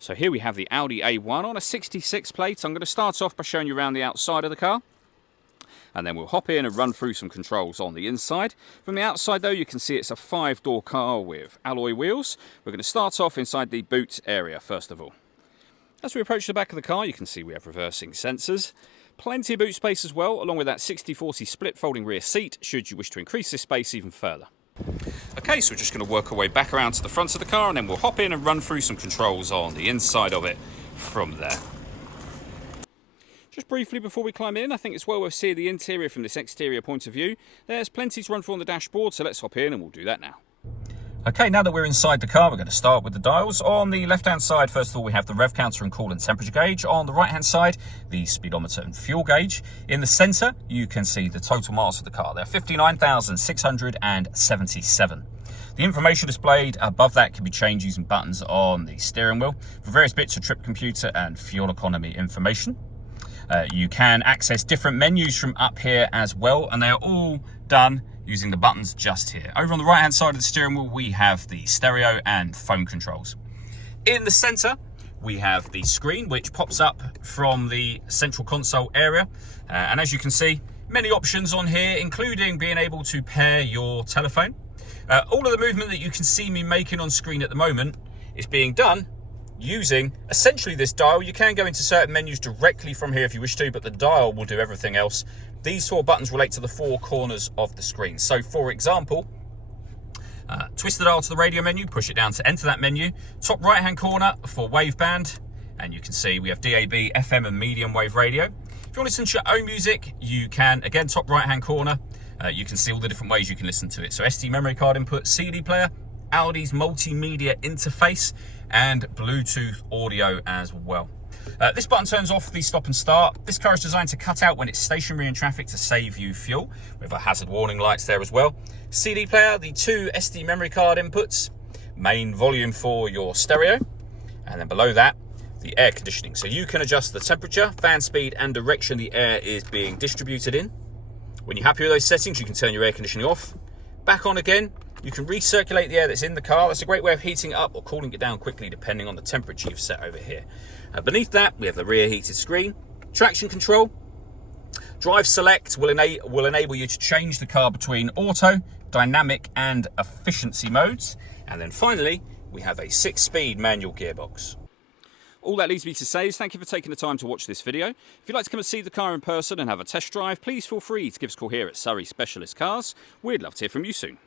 So here we have the Audi A1 on a 66 plate. I'm going to start off by showing you around the outside of the car, and then we'll hop in and run through some controls on the inside. From the outside though, you can see it's a 5-door car with alloy wheels. We're going to start off inside the boot area first of all. As we approach the back of the car, you can see we have reversing sensors. Plenty of boot space as well, along with that 60/40 split folding rear seat, should you wish to increase this space even further. Okay, so we're just going to work our way back around to the front of the car, and then we'll hop in and run through some controls on the inside of it from there. Just briefly before we climb in, I think it's well worth seeing the interior from this exterior point of view. There's plenty to run through on the dashboard, so let's hop in and we'll do that now. Okay, now that we're inside the car, we're going to start with the dials. On the left-hand side, first of all, we have the rev counter and coolant temperature gauge. On the right-hand side, the speedometer and fuel gauge. In the centre, you can see the total miles of the car. They're 59,677. The information displayed above that can be changed using buttons on the steering wheel for various bits of trip computer and fuel economy information. You can access different menus from up here as well, and they are all done using the buttons just here. Over on the right hand side of the steering wheel, we have the stereo and phone controls. In the center, we have the screen which pops up from the central console area. And as you can see, many options on here, including being able to pair your telephone. All of the movement that you can see me making on screen at the moment is being done using essentially this dial. You can go into certain menus directly from here if you wish to, but the dial will do everything else. These 4 buttons relate to the 4 corners of the screen. So for example, twist the dial to the radio menu, push it down to enter that menu. Top right hand corner for waveband, and you can see we have DAB, FM and medium wave radio. If you want to listen to your own music, you can, again, top right hand corner, you can see all the different ways you can listen to it. So SD memory card input, CD player, Audi's multimedia interface, and Bluetooth audio as well. This button turns off the stop and start. This car is designed to cut out when it's stationary in traffic to save you fuel, with our hazard warning lights there as well. CD player, the 2 SD memory card inputs, main volume for your stereo, and then below that, the air conditioning. So you can adjust the temperature, fan speed, and direction the air is being distributed in. When you're happy with those settings, you can turn your air conditioning off, back on again. You can recirculate the air that's in the car. That's a great way of heating it up or cooling it down quickly depending on the temperature you've set over here. Beneath that, we have the rear heated screen. Traction control. Drive select will enable you to change the car between auto, dynamic and efficiency modes. And then finally, we have a 6-speed manual gearbox. All that leaves me to say is thank you for taking the time to watch this video. If you'd like to come and see the car in person and have a test drive, please feel free to give us a call here at Surrey Specialist Cars. We'd love to hear from you soon.